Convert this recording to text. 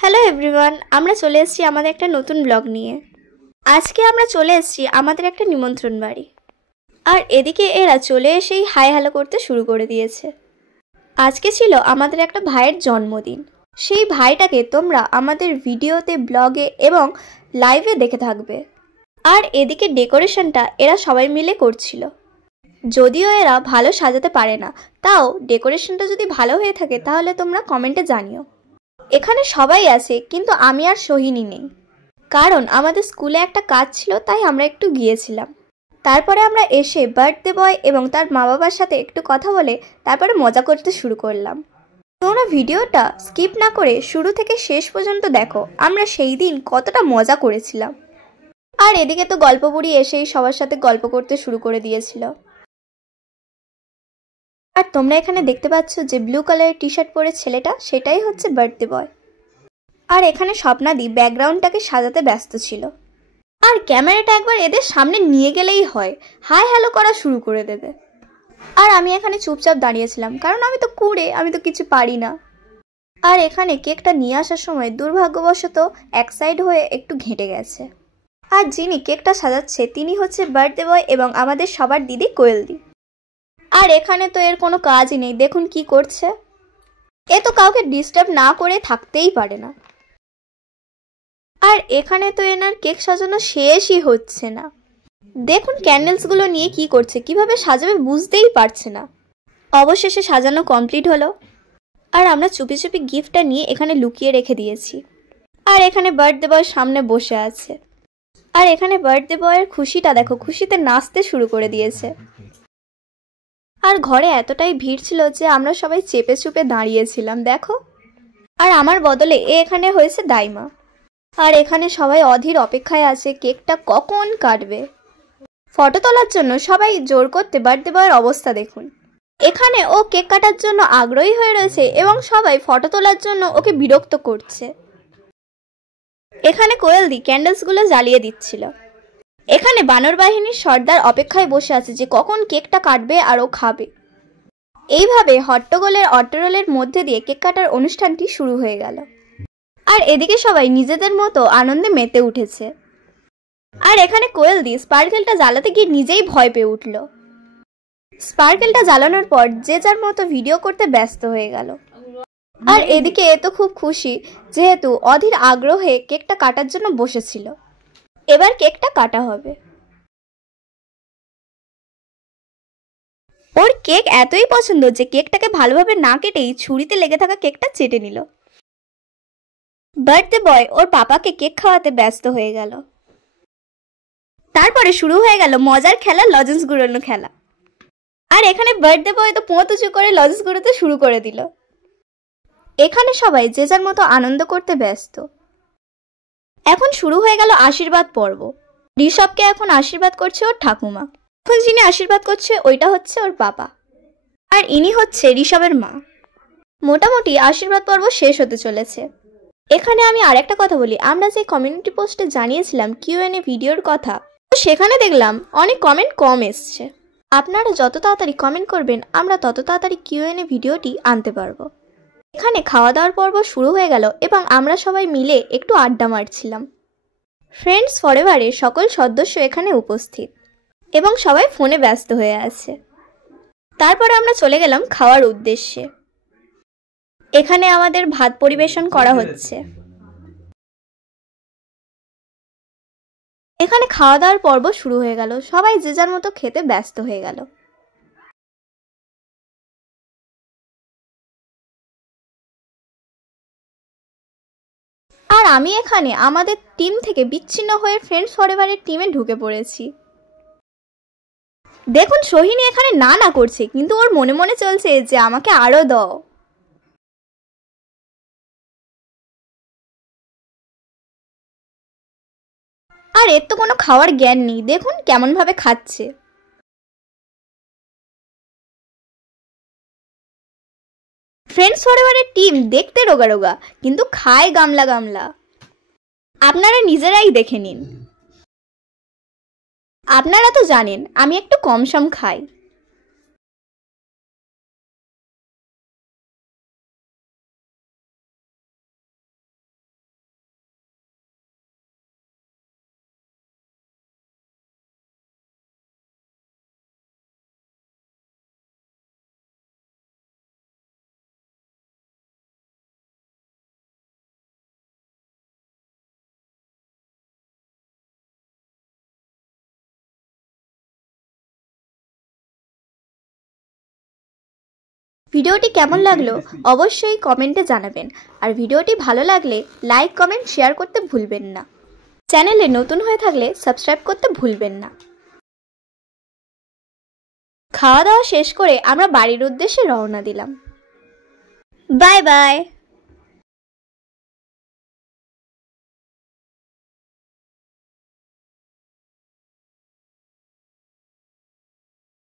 Hello everyone, আমরা চলে এসেছি আমাদের একটা নতুন ব্লগ নিয়ে। আজকে আমরা চলে এসেছি আমাদের একটা নিমন্ত্রণ বাড়ি, আর এদিকে এরা চলে এসেই হাই হ্যালো করতে শুরু করে দিয়েছে। আজকে ছিল আমাদের একটা ভাইয়ের জন্মদিন। সেই ভাইটাকে তোমরা আমাদের ভিডিওতে, ব্লগে এবং লাইভে দেখে থাকবে। আর এদিকে ডেকোরেশনটা এরা সবাই মিলে করছিল। যদিও এরা ভালো সাজাতে পারে না, তাও ডেকোরেশনটা যদি ভালো হয়ে থাকে তাহলে তোমরা কমেন্টে জানিও। এখানে সবাই আছে, কিন্তু আমি আর সোহিনী নেই, কারণ আমাদের স্কুলে একটা কাজ ছিল, তাই আমরা একটু গিয়েছিলাম। তারপরে আমরা এসে বার্থডে বয় এবং তার মা বাবার সাথে একটু কথা বলে তারপরে মজা করতে শুরু করলাম। তোমরা ভিডিওটা স্কিপ না করে শুরু থেকে শেষ পর্যন্ত দেখো আমরা সেই দিন কতটা মজা করেছিলাম। আর এদিকে তো গল্প বুড়ি এসেই সবার সাথে গল্প করতে শুরু করে দিয়েছিল। আর তোমরা এখানে দেখতে পাচ্ছ যে ব্লু কালারের টি শার্ট পরে ছেলেটা, সেটাই হচ্ছে বার্থডে বয়। আর এখানে স্বপ্নাদি ব্যাকগ্রাউন্ডটাকে সাজাতে ব্যস্ত ছিল। আর ক্যামেরাটা একবার এদের সামনে নিয়ে গেলেই হয়, হাই হ্যালো করা শুরু করে দেবে। আর আমি এখানে চুপচাপ দাঁড়িয়েছিলাম, কারণ আমি তো কুঁড়ে, আমি তো কিছু পারি না। আর এখানে কেকটা নিয়ে আসার সময় দুর্ভাগ্যবশত এক সাইড হয়ে একটু ঘেঁটে গেছে। আর যিনি কেকটা সাজাচ্ছে তিনি হচ্ছে বার্থডে বয় এবং আমাদের সবার দিদি কোয়েলদি। আর এখানে তো এর কোনো কাজই নেই, দেখুন কি করছে। এ তো কাউকে ডিস্টার্ব না করে থাকতেই পারে না। আর এখানে তো এনার কেক সাজানো শেষই হচ্ছে না। দেখুন ক্যান্ডেলসগুলো নিয়ে কি করছে, কিভাবে সাজাবে বুঝতেই পারছে না। অবশেষে সাজানো কমপ্লিট হলো। আর আমরা চুপি চুপি গিফটটা নিয়ে এখানে লুকিয়ে রেখে দিয়েছি। আর এখানে বার্থডে বয় সামনে বসে আছে। আর এখানে বার্থডে বয়ের খুশিটা দেখো, খুশিতে নাচতে শুরু করে দিয়েছে। আর ঘরে এতটাই ভিড় ছিল যে আমরা সবাই চেপে চুপে দাঁড়িয়েছিলাম, দেখো। আর আমার বদলে এখানে হয়েছে দাইমা। আর এখানে সবাই অধীর অপেক্ষায় আছে কেকটা কখন কাটবে। ফটো তোলার জন্য সবাই জোর করতে বার্থডে বয়ের অবস্থা দেখুন। এখানে ও কেক কাটার জন্য আগ্রহী হয়ে রয়েছে এবং সবাই ফটো তোলার জন্য ওকে বিরক্ত করছে। এখানে কোয়েলদি ক্যান্ডেলসগুলো জ্বালিয়ে দিচ্ছিল। এখানে বানর বাহিনীর সর্দার অপেক্ষায় বসে আছে যে কখন কেকটা কাটবে আর ও খাবে। এইভাবে হট্টগোলের অট্টরোলের মধ্যে দিয়ে কেক কাটার অনুষ্ঠানটি শুরু হয়ে গেল। আর এদিকে সবাই নিজেদের মতো আনন্দে মেতে উঠেছে। আর এখানে কোয়েলদি স্পার্কেলটা জ্বালাতে গিয়ে নিজেই ভয় পেয়ে উঠল। স্পার্কেলটা জ্বালানোর পর যে যার মতো ভিডিও করতে ব্যস্ত হয়ে গেল। আর এদিকে এ তো খুব খুশি, যেহেতু অধীর আগ্রহে কেকটা কাটার জন্য বসেছিল। এবার কেকটা কাটা হবে। ওর কেক এতই পছন্দ যে কেকটাকে ভালোভাবে না কেটেই ছুরিতে লেগে থাকা কেকটা চেটে নিল। বার্থডে বয় ওর পাপাকে কেক খাওয়াতে ব্যস্ত হয়ে গেল। তারপরে শুরু হয়ে গেল মজার খেলা, লজেন্স গুঁড়োনো খেলা। আর এখানে বার্থডে বয় তো পোঁত উঁচু করে লজেন্স গুঁড়োতে শুরু করে দিল। এখানে সবাই যে যার মতো আনন্দ করতে ব্যস্ত। এখন শুরু হয়ে গেল আশীর্বাদ পর্ব। ঋষভকে এখন আশীর্বাদ করছে ওর ঠাকুমা। এখন যিনি আশীর্বাদ করছে ওইটা হচ্ছে ওর বাবা, আর ইনি হচ্ছে ঋষভের মা। মোটামুটি আশীর্বাদ পর্ব শেষ হতে চলেছে। এখানে আমি আরেকটা কথা বলি, আমরা যে কমিউনিটি পোস্টে জানিয়েছিলাম কিউএনএ ভিডিওর কথা, তো সেখানে দেখলাম অনেক কমেন্ট কম এসছে। আপনারা যত তাড়াতাড়ি কমেন্ট করবেন আমরা তত তাড়াতাড়ি কিউএনএ ভিডিওটি আনতে পারবো। এখানে খাওয়া দাওয়ার পর্ব শুরু হয়ে গেল এবং আমরা সবাই মিলে একটু আড্ডা মারছিলাম। ফ্রেন্ডস ফরএভারের সকল সদস্য এখানে উপস্থিত এবং সবাই ফোনে ব্যস্ত হয়ে আছে। তারপরে আমরা চলে গেলাম খাওয়ার উদ্দেশ্যে। এখানে আমাদের ভাত পরিবেশন করা হচ্ছে। এখানে খাওয়া দাওয়ার পর্ব শুরু হয়ে গেল, সবাই যে যার মতো খেতে ব্যস্ত হয়ে গেল। আর আমি এখানে আমাদের টিম থেকে বিচ্ছিন্ন হয়ে ফ্রেন্ডস ফরএভারের টিমে ঢুকে পড়েছি। দেখুন সোহিনী এখানে না না করছে, কিন্তু ওর মনে মনে চলছে যে আমাকে আরো দাও। আর এর তো কোনো খাওয়ার জ্ঞান নেই, দেখুন কেমন ভাবে খাচ্ছে। ফ্রেন্ডস ফরএভারের টিম দেখতে রোগা রোগা, কিন্তু খায় গামলা গামলা। আপনারা নিজেরাই দেখে নিন। আপনারা তো জানেন আমি একটু কম সম খাই। ভিডিওটি কেমন লাগলো অবশ্যই কমেন্টে জানাবেন। আর ভিডিওটি ভালো লাগলে লাইক কমেন্ট শেয়ার করতে ভুলবেন না। চ্যানেলে নতুন হয়ে থাকলে সাবস্ক্রাইব করতে ভুলবেন না। খাওয়া দাওয়া শেষ করে আমরা বাড়ির উদ্দেশ্যে রওনা দিলাম। Bye bye.